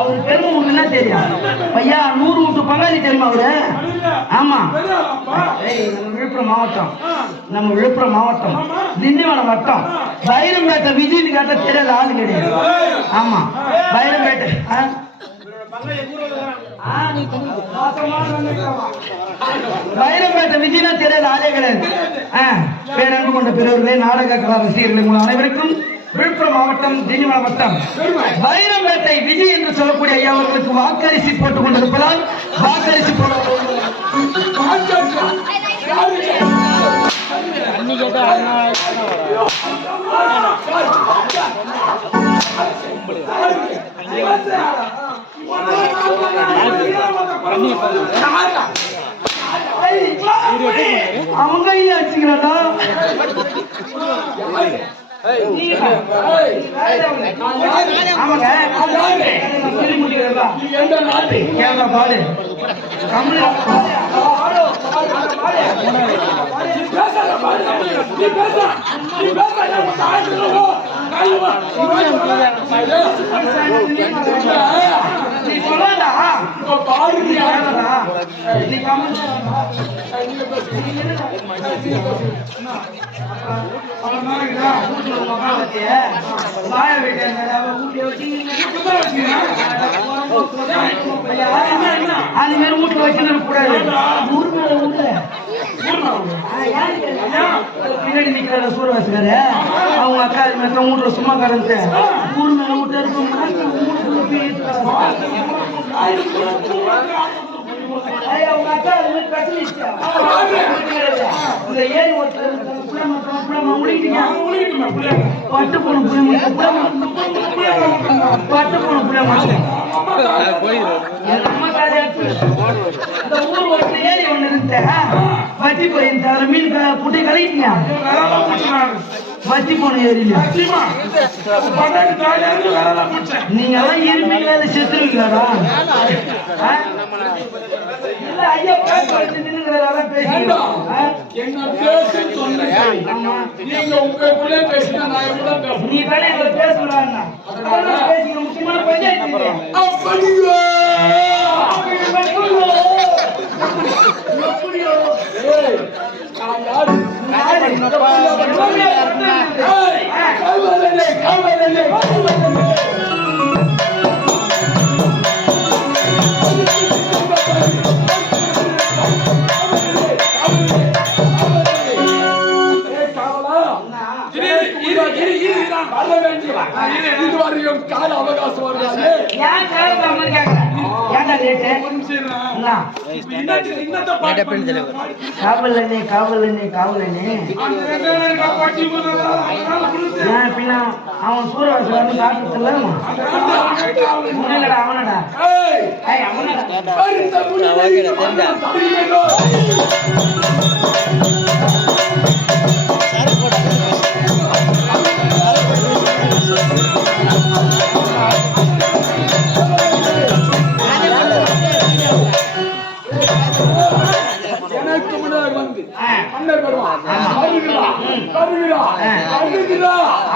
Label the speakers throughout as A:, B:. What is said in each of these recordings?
A: அவரு பெருமை உங்களுக்கு என்ன தெரியும்? ஐயா நூறு வீட்டு பங்காளி தெரியுமா அவரு? ஆமா. நம்ம விழுப்புரம் மாவட்டம். நம்ம விழுப்புரம் மாவட்டம். திண்டிவனம் வட்டம். பைரம்பேட்டை விஜய்னு கேட்டா தெரியாத ஆளு கிடையாது. ஆமா. பைரம்பேட்டை ஆ? ஆ, நீ கொஞ்சம் மோசமான தெரியாத ஆளே கிடையாது. ஆ, பேரன்பு கொண்ட பெரியவர்களே நாடகக்கார ரசிகர்கள் உங்கள் அனைவருக்கும் விழுப்புரம் மாவட்டம் திண்டிவனம் வட்டம். வாக்கரிசி போட்டுக் கொண்டிருப்பதால் வாக்கரிசி அவங்க கையில வச்சுக்கிறாடா ஆமாங்க சொல்லி முடிக்கிறதா கேரளா பாடு. தமிழ். நீ சொல்லாதா நீ சொல்லாதா நீ கம்மன் அது மாதிரி வீட்டுல வச்சுன்னு கூடாது ஊர் மேல ஊர்ல பின்னாடி நிக்கிற சூரவாசிக்காரு அவங்க அக்கா மாதிரி வீட்டுல சும்மா கடந்து ஊர் மேல வீட்டுல இருக்கும் உங்க அக்கா அது மாதிரி பிரச்சனை இந்த ஏரி ஒருத்தர் புள்ளமா, புள்ளமா முழுகிட்டீங்க. பட்டு போன புள்ளமா, புள்ளமா, பட்டு போன புள்ளமா. இந்த ஊர் ஏரி ஒண்ணு மீன் புட்டி புட்டை வத்தி போன ஏரியில. நீங்க எல்லாம் இருப்பீங்களா செத்துருவீங்களாடா ஆ? இல்ல, ஐயா பேச வச்சு நின்னுங்கிறதால பேசுறீங்க. ஆ?
B: என்ன பேசுன்னு சொன்னேன்
A: ஆமா.
B: நீங்க உங்களுக்குள்ளே பேசினா நான் எப்படி பேசுறேன்
A: நீ தானே இவ்வளவு பேசுறான்னா அதான் பேசிக்க முக்கியமான பஞ்சாயத்து இல்லையா?
B: அப்படியே
A: எப்படியோ?
B: ஏய், நான் யாரு?
A: யாரு? எப்படியோ
B: கால அவகாசம் வருகிறது
A: ஏன் கேட்காம கேட்கற? ஏன்டா காவலனே காவலனே ஏன் பின்ன அவன் சூரவாசி வந்து காட்டுறதுல உன்னடா அவனடா. ஏய் அவனடா.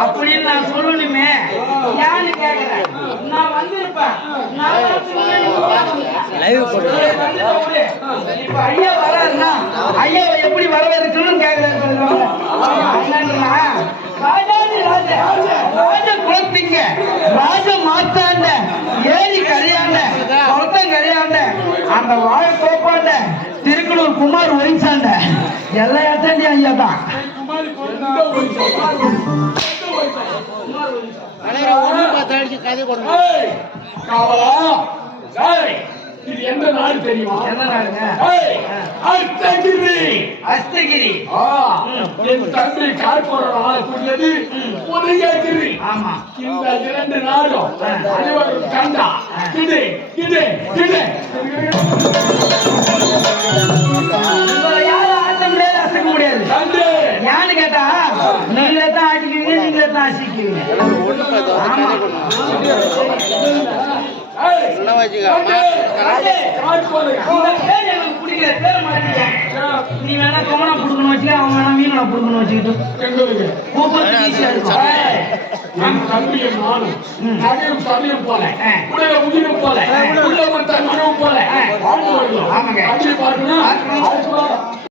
A: அப்படின்னு நான் சொல்லணுமே. கேக்குறேன். நான் வந்திருப்பேன். இப்ப ஐயா வராருன்னா ஐயாவை எப்படி வரவேற்கணும்னு கேக்குறேன் ராஜா குலத்திங்க ராஜ மாத்தாண்ட ஏரி கரையாண்ட குளத்தம் கரையாண்ட அந்த வாழை கோப்பாண்ட திருக்கனூர் குமார் ஒயின்சாண்ட எல்லா இடத்தாண்டி ஐயா தான்.
B: இது எந்த நாடு தெரியுமா
A: என்ன நாடுங்க
B: ஏய்,
A: அஸ்தகிரி
B: என் தந்தை கார்போரல் ஆளக்கூடியது உதயகிரி
A: ஆமா
B: இந்த இரண்டு நாடும் அனைவரும் கண்டா இது இது இது
A: நீங்களே தான் ஆட்டிக்குவீங்க நீங்களே தான் யார் போல
B: நீ வேணா கொமனா புடுக்கணும் வச்சுக்க அவன் வேணா புடுக்கணும் வச்சுக்கிட்டு. ஆமாங்க.